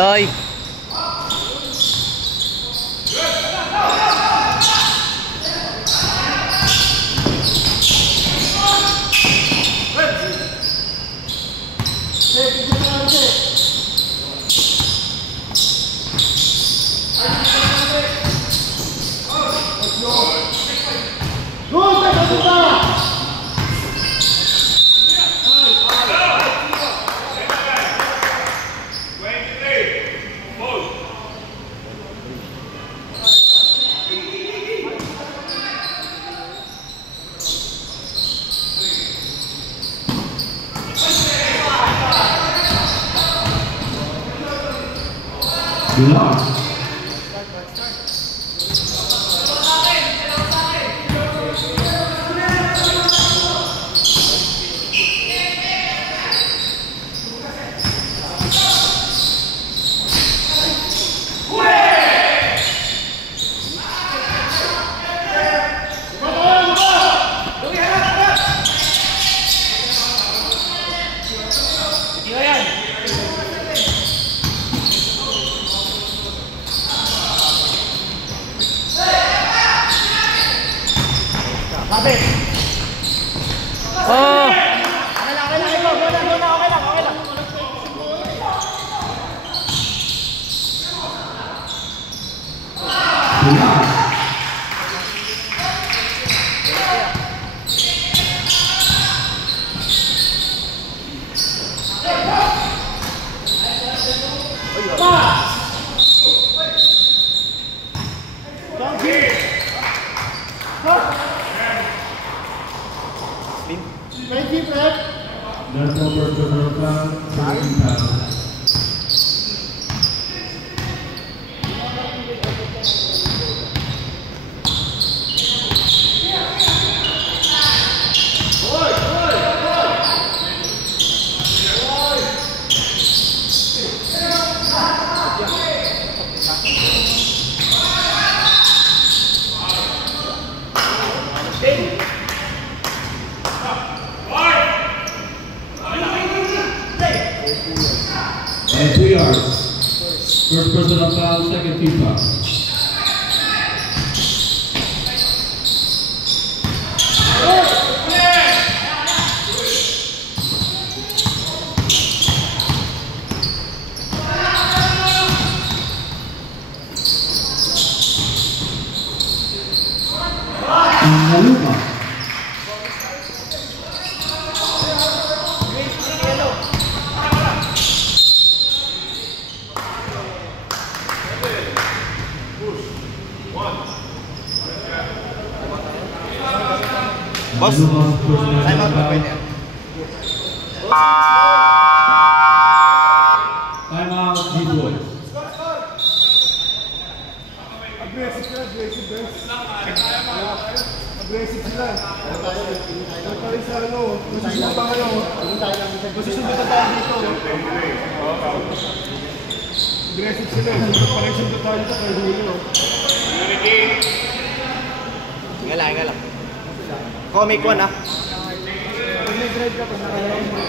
Loy. And 2 yards. First personal foul, second team foul. Boss, time out pa pwede. Time out, D-Boys. Aggressive sila, aggressive. Aggressive sila. Ano pa rin sa ano, masusunod pa kayo. Masusunod na tayo dito. Aggressive sila, parang sunod tayo dito kaya dulo. Nga lang. Comic one ah. Pag nag-drive ka pa, nakalaman mo.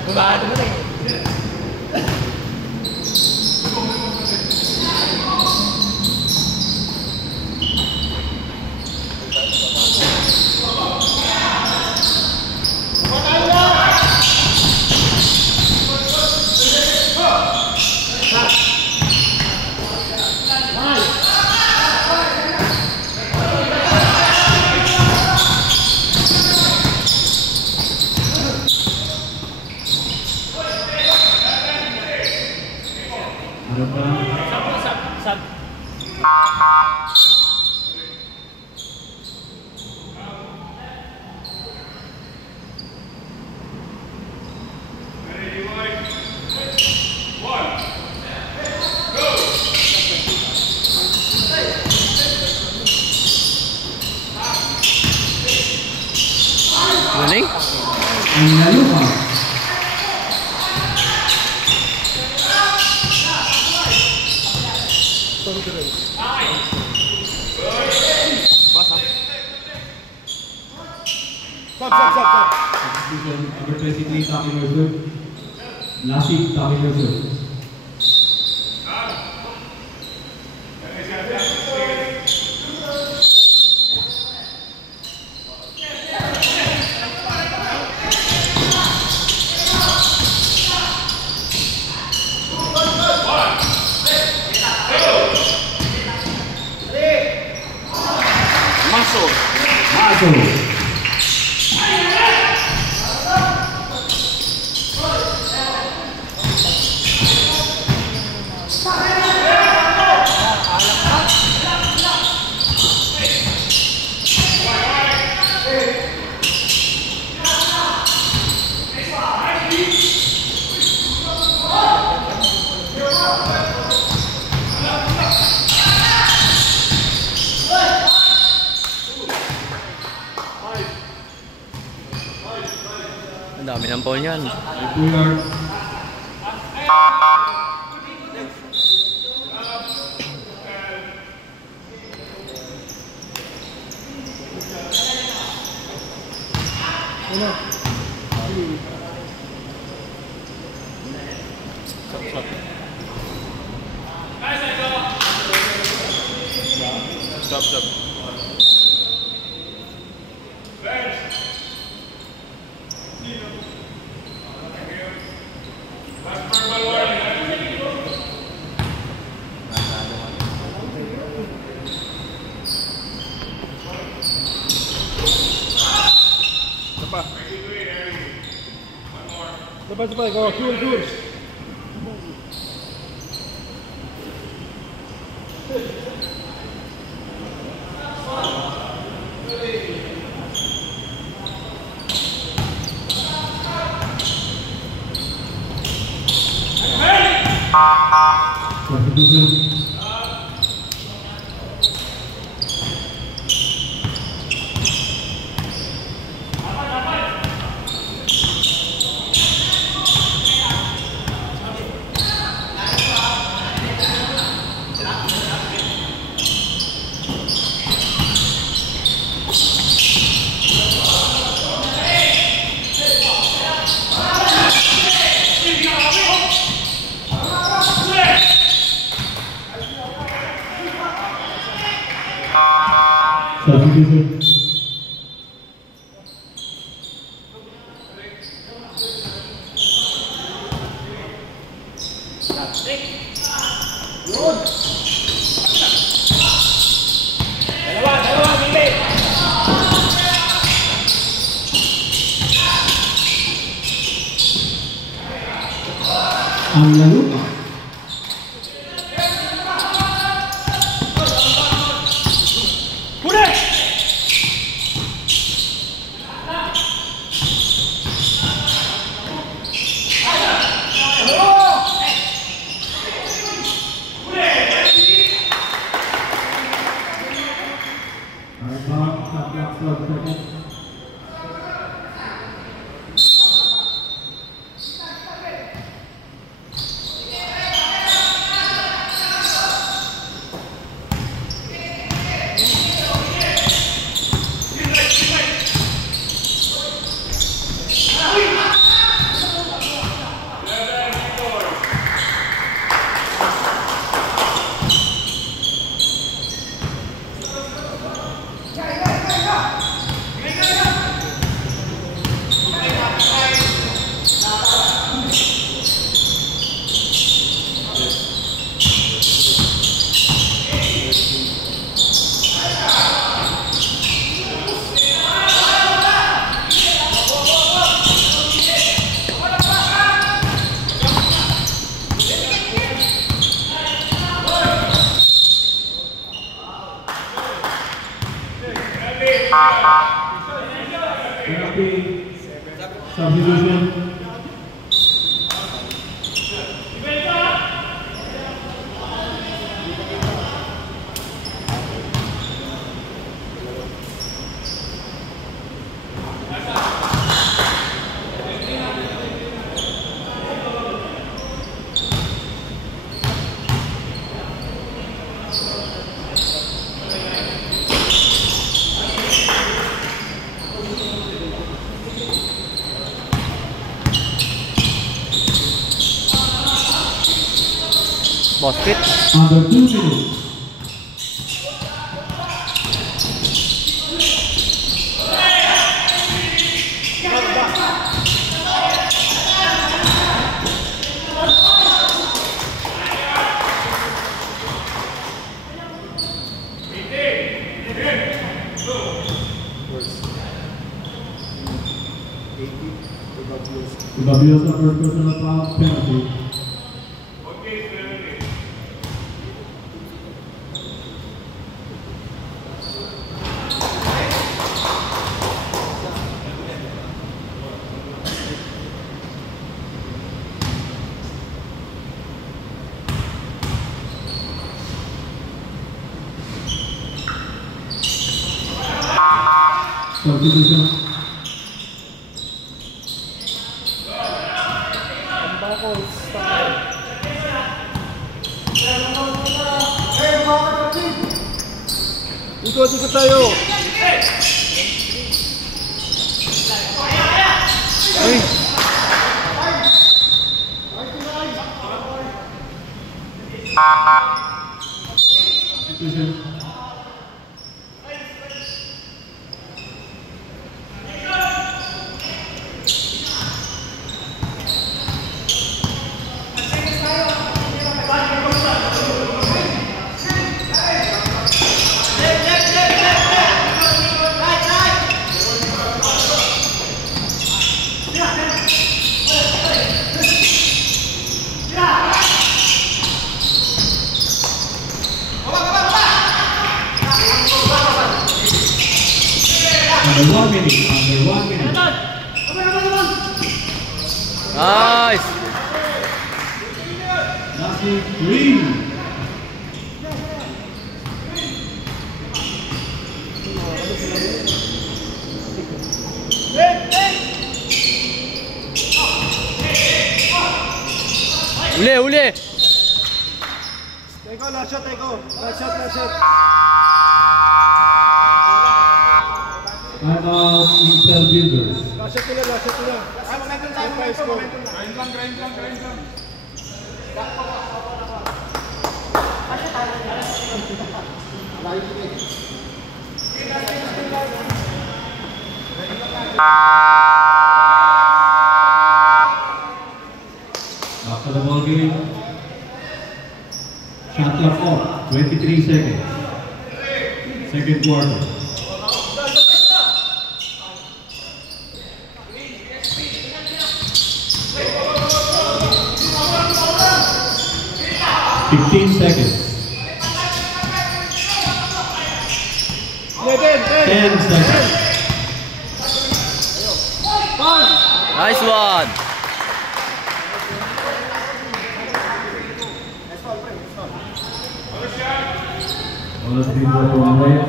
Abogado mo na eh. Patay na! Running? Ang lalo pa. Stop. Substitution number 23, Taki Mercer. Lasik, Taki Mercer. Muscle. Maso. Ang dami ng ball niyan. 2 yards. Stop. Cepat, go, sure. Substitution. Substitution. Dalawa, bilis! Ang lalo pa. Penalty. Substitution. Basket. Under 2 minutes. Babiosa first personal foul penalty. Substitution. Ikot tayo. Uy. Substitution. Under 1 minute. Under 1 minute. Nice. Lasik Green. Uli, uli. Teko, last shot, teko. Last shot, last shot. Time out Intel Builders. Last shot nila, last shot nila. Grind lang. After the ball game, shot clock off, 23 seconds. Second quarter. $15 seconds. 10 seconds. Nice one. Bola pinball pemain.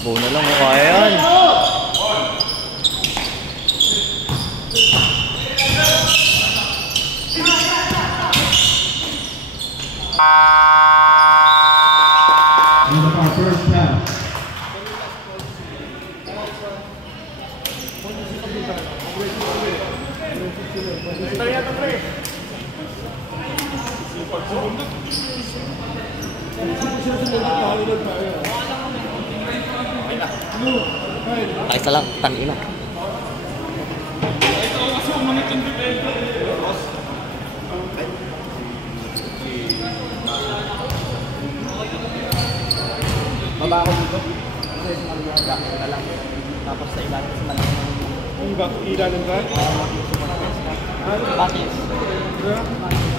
Buo na lang mukha yan. End of our first half. Ay, isa lang. Tangina. baba ako dito. Kasi sa mga na lang. Tapos sa ilalim sa malaki ng Ilalim ba? Patis. Ano?